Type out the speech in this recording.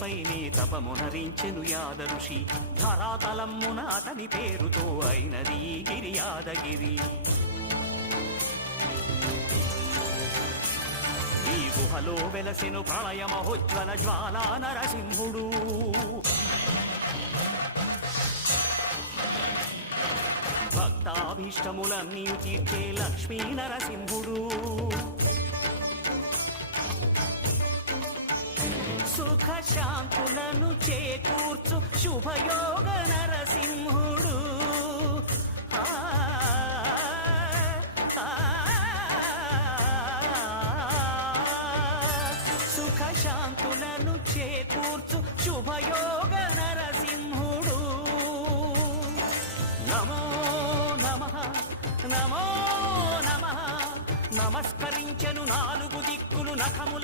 గిరిపైనే తపమునరించెను యాద ఋషి. ధరాతలమ్మున అతని పేరుతో అయినది గిరి యాదగిరి. ఈ గుహలో వెలసెను ప్రళయ మహోజ్వల జ్వాలా నరసింహుడు. భక్తాభీష్టములన్నీ తీర్చే లక్ష్మీ నరసింహుడు. సుఖ శాంతులను చేకూర్చు శుభయోగ నరసింహుడు. సుఖ శాంతులను చేకూర్చు శుభయోగ నరసింహుడు. నమో నమః నమో నమః. నమస్కరించెను నాలుగు దిక్కులు నఖముల